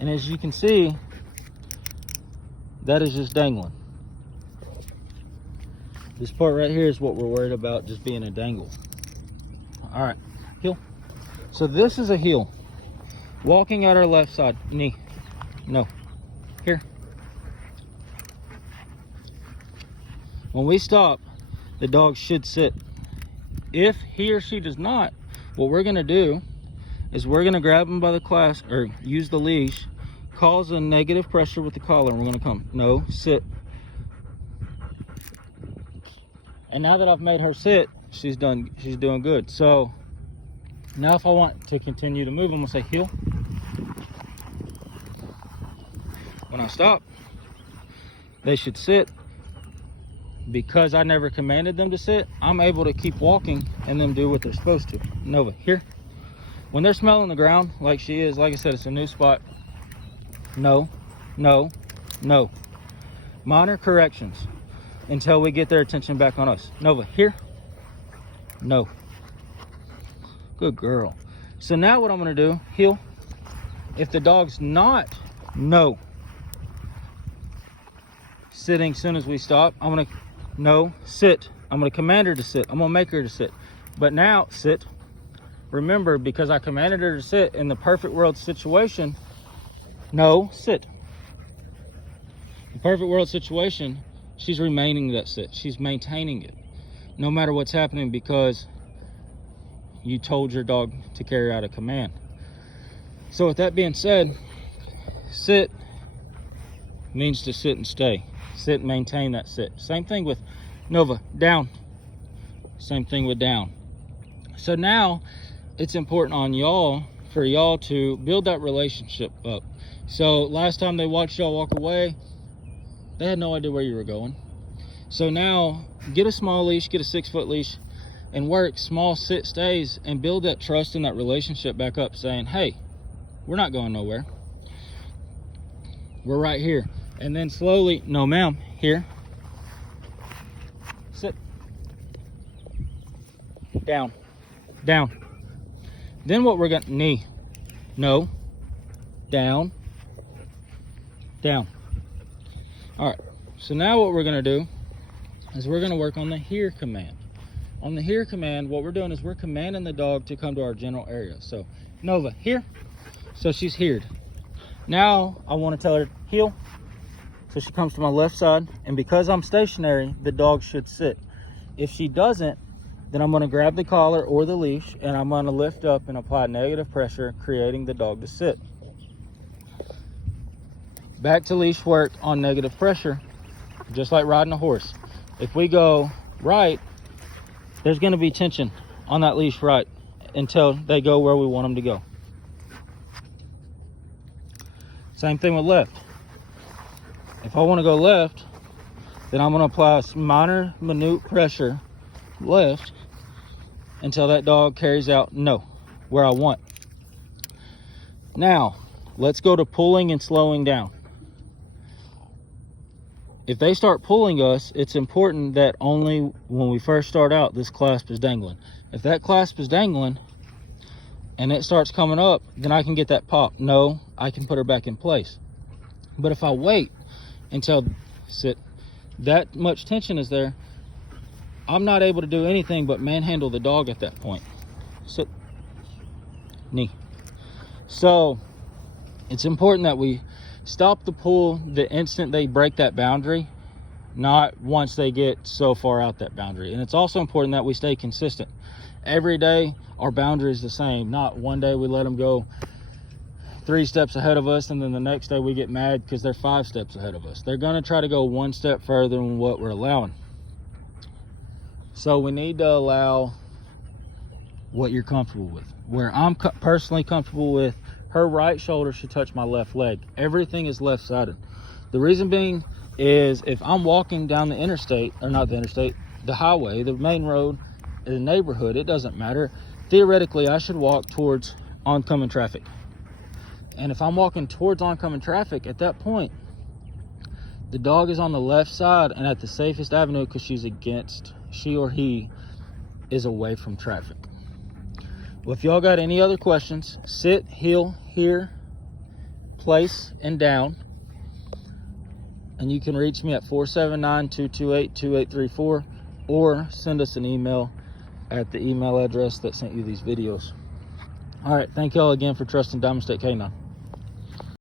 And as you can see, that is just dangling. This part right here is what we're worried about, just being a dangle. All right, heel. So this is a heel. Walking out our left side, knee, no, here. When we stop, the dog should sit. If he or she does not, what we're gonna do is we're gonna grab him by the clasp, or use the leash, cause a negative pressure with the collar, and we're gonna come, no, sit. And now that I've made her sit, she's doing good. So now if I want to continue to move, I'm gonna say heel. When I stop, they should sit. Because I never commanded them to sit, I'm able to keep walking and them do what they're supposed to. Nova, here. When they're smelling the ground like she is, like I said, it's a new spot. No, no, no. Minor corrections until we get their attention back on us. Nova, here. No. Good girl. So now what I'm gonna do, heel. If the dog's not, no, sitting as soon as we stop, I'm gonna, no, sit. I'm gonna command her to sit. I'm gonna make her to sit. But now, sit. Remember, because I commanded her to sit in the perfect world situation, no, sit. The perfect world situation, she's remaining that sit. She's maintaining it, no matter what's happening, because you told your dog to carry out a command. So with that being said, sit means to sit and stay. Sit and maintain that sit. Same thing with Nova, down. Same thing with down. So now it's important on y'all, for y'all to build that relationship up. So last time they watched y'all walk away, they had no idea where you were going. So now get a small leash, get a 6-foot leash, and work small sit stays and build that trust and that relationship back up, saying, hey, we're not going nowhere. We're right here. And then slowly, no ma'am, here, sit, down, down. Then what we're gonna, knee, no, down, down. All right, so now what we're gonna do is we're gonna work on the here command. On the here command, what we're doing is we're commanding the dog to come to our general area. So Nova, here, so she's hered. Now I wanna tell her heel. So she comes to my left side, and because I'm stationary, the dog should sit. If she doesn't, then I'm gonna grab the collar or the leash, and I'm gonna lift up and apply negative pressure, creating the dog to sit. Back to leash work on negative pressure, just like riding a horse. If we go right, there's gonna be tension on that leash right until they go where we want them to go. Same thing with left. If I want to go left, then I'm going to apply minor, minute pressure left until that dog carries out no, where I want. Now, let's go to pulling and slowing down. If they start pulling us, it's important that only when we first start out, this clasp is dangling. If that clasp is dangling and it starts coming up, then I can get that pop. No, I can put her back in place. But if I wait until sit, that much tension is there, I'm not able to do anything but manhandle the dog at that point. Sit, knee. So it's important that we stop the pull the instant they break that boundary, not once they get so far out that boundary. And it's also important that we stay consistent. Every day our boundary is the same, not one day we let them go 3 steps ahead of us and then the next day we get mad because they're 5 steps ahead of us. They're going to try to go 1 step further than what we're allowing. So we need to allow what you're comfortable with. Where I'm personally comfortable with, her right shoulder should touch my left leg. Everything is left sided. The reason being is if I'm walking down the interstate, or not the interstate, the highway, the main road, the neighborhood, it doesn't matter. Theoretically, I should walk towards oncoming traffic. And if I'm walking towards oncoming traffic, at that point, the dog is on the left side and at the safest avenue because she or he is away from traffic. Well, if y'all got any other questions, sit, heel, here, place and down. And you can reach me at 479-228-2834 or send us an email at the email address that sent you these videos. All right, thank y'all again for trusting Diamond State Canine.